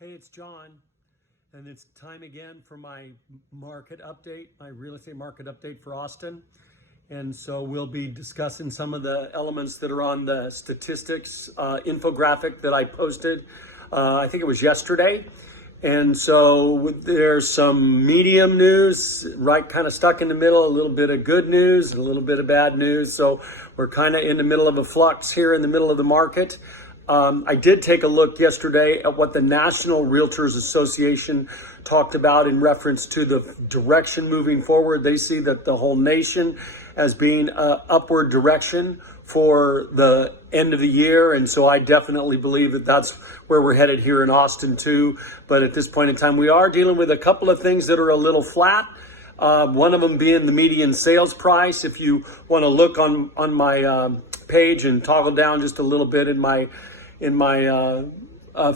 Hey, it's John, and it's time again for my market update, my real estate market update for Austin. And so we'll be discussing some of the elements that are on the statistics infographic that I posted, I think it was yesterday. And so there's some medium news, right, kind of stuck in the middle, a little bit of good news, and a little bit of bad news. So we're kind of in the middle of a flux here in the middle of the market. I did take a look yesterday at what the National Realtors Association talked about in reference to the direction moving forward. They see that the whole nation as being an upward direction for the end of the year. And so I definitely believe that that's where we're headed here in Austin too. But at this point in time, we are dealing with a couple of things that are a little flat. One of them being the median sales price. If you want to look on my page and toggle down just a little bit in my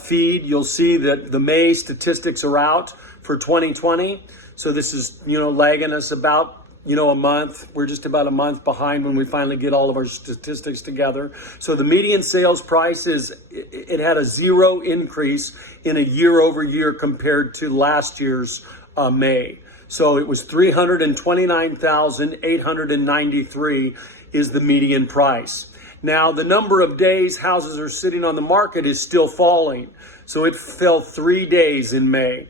feed, you'll see that the May statistics are out for 2020. So this is, lagging us about, a month. We're just about a month behind when we finally get all of our statistics together. So the median sales price it had a zero increase in a year over year compared to last year's May. So it was $329,893 is the median price. Now, the number of days houses are sitting on the market is still falling. So it fell 3 days in May.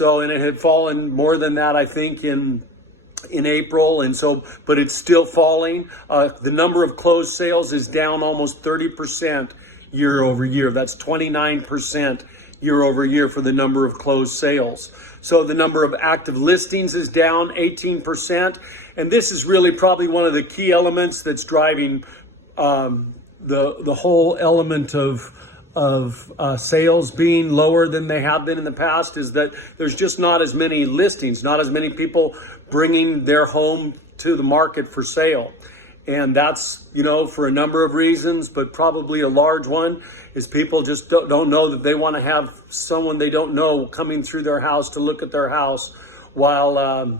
And it had fallen more than that, I think, in April. But it's still falling. The number of closed sales is down almost 30% year over year. That's 29% year over year for the number of closed sales. So the number of active listings is down 18%. And this is really probably one of the key elements that's driving the whole element of sales being lower than they have been in the past is that there's just not as many listings, not as many people bringing their home to the market for sale. And that's, for a number of reasons, but probably a large one is people just don't know that they want to have someone they don't know coming through their house to look at their house while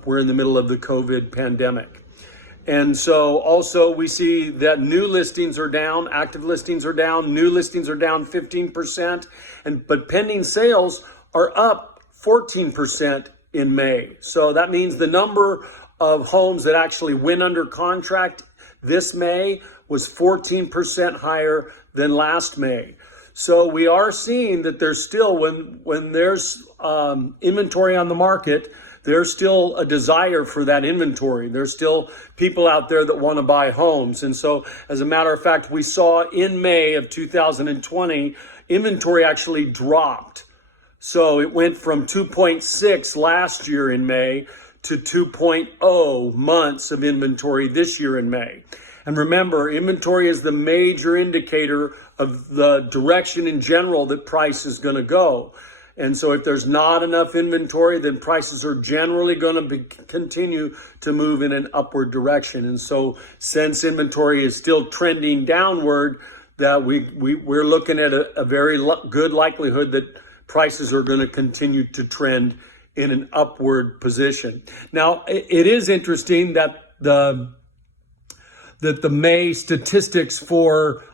we're in the middle of the COVID pandemic. And so also we see that new listings are down, active listings are down, new listings are down 15%, but pending sales are up 14% in May. So that means the number of homes that actually went under contract this May was 14% higher than last May. So we are seeing that there's still, when there's inventory on the market, there's still a desire for that inventory. There's still people out there that want to buy homes. And so, as a matter of fact, we saw in May of 2020, inventory actually dropped. So it went from 2.6 last year in May to 2.0 months of inventory this year in May. And remember, inventory is the major indicator of the direction in general that price is going to go. And so if there's not enough inventory, then prices are generally going to continue to move in an upward direction. And so since inventory is still trending downward, that we're looking at a very good likelihood that prices are going to continue to trend in an upward position. Now, it is interesting that the May statistics for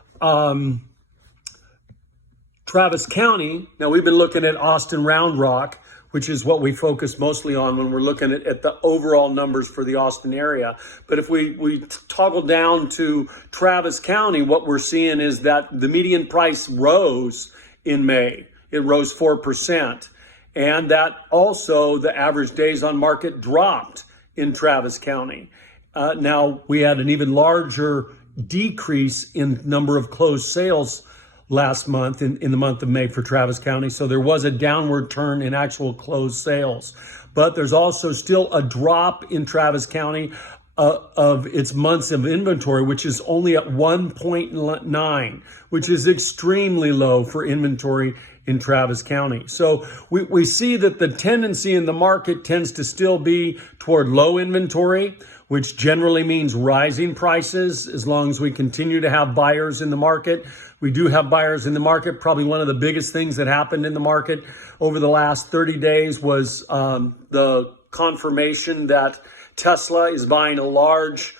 Travis County, now we've been looking at Austin Round Rock, which is what we focus mostly on when we're looking at the overall numbers for the Austin area. But if we toggle down to Travis County, what we're seeing is that the median price rose in May. It rose 4%. And that also the average days on market dropped in Travis County. Now we had an even larger decrease in number of closed sales last month in the month of May for Travis County. So there was a downward turn in actual closed sales, but there's also still a drop in Travis County of its months of inventory, which is only at 1.9, which is extremely low for inventory in Travis County. So we see that the tendency in the market tends to still be toward low inventory, which generally means rising prices as long as we continue to have buyers in the market. We do have buyers in the market. Probably one of the biggest things that happened in the market over the last 30 days was the confirmation that Tesla is buying a large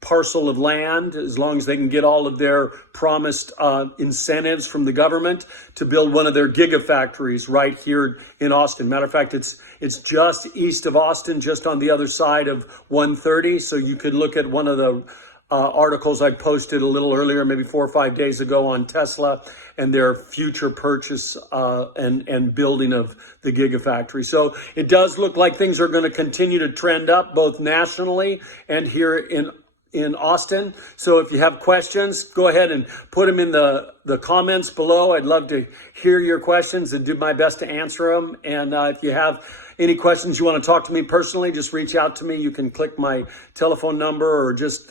parcel of land, as long as they can get all of their promised incentives from the government to build one of their gigafactories right here in Austin. Matter of fact, it's just east of Austin, just on the other side of 130. So you could look at one of the articles I posted a little earlier, maybe 4 or 5 days ago, on Tesla and their future purchase and building of the Gigafactory. So it does look like things are going to continue to trend up, both nationally and here in Austin. So if you have questions, go ahead and put them in the comments below. I'd love to hear your questions and do my best to answer them. And if you have any questions you want to talk to me personally, just reach out to me. You can click my telephone number or just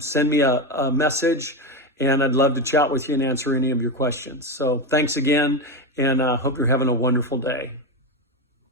send me a message, and I'd love to chat with you and answer any of your questions. So thanks again, and hope you're having a wonderful day.